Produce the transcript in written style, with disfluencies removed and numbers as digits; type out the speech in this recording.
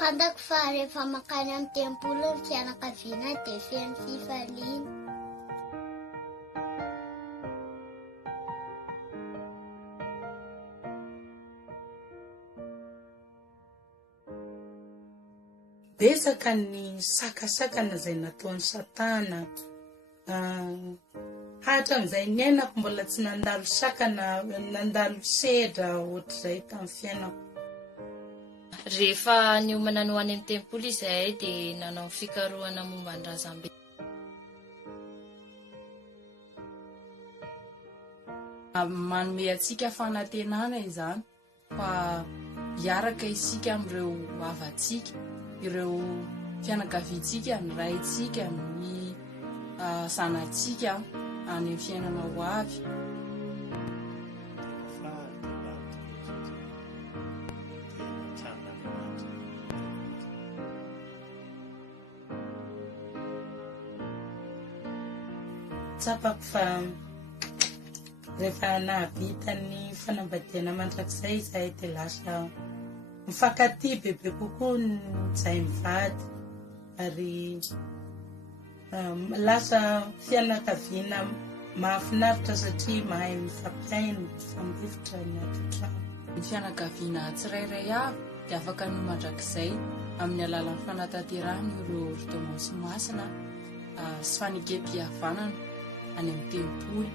Fantako fa rehefa makany amin'ny tempolo ny fianakaviana dia feno fifaliana. Betsaka ny sakasakana izay nataon'ny Satana. Hatram'izay niainako mbola tsy nandalo sakana, nandalo sedra ohatr'izay tamin'ny fiainako. Rehefa niomana no any amin'ny tempolo izahay dia nanao fikarohana momba ny razambe. Manome antsika fanantenana izany fa hiaraka isika amin'ireo havantsika, ireo fianakaviantsika, ny raintsika, ny zanatsika any amin'ny fiainana ho avy. Tsapako fa rehefa nahavita ny fanambadiana mandrakizay izahay dia lasa mifankatia bebe kokoa ny izahay mivady ary lasa fianakaviana mahafinaritra satria mahay mifampiaino, mifampivotra ny ato an-trano. Ny fianakaviana tsirairay avy dia afaka ny mandrakizay amin'ny alalan'ny fanatanterahana ireo orthodoxe masina sy fanekem-pihavanana any amin'ny tempolo.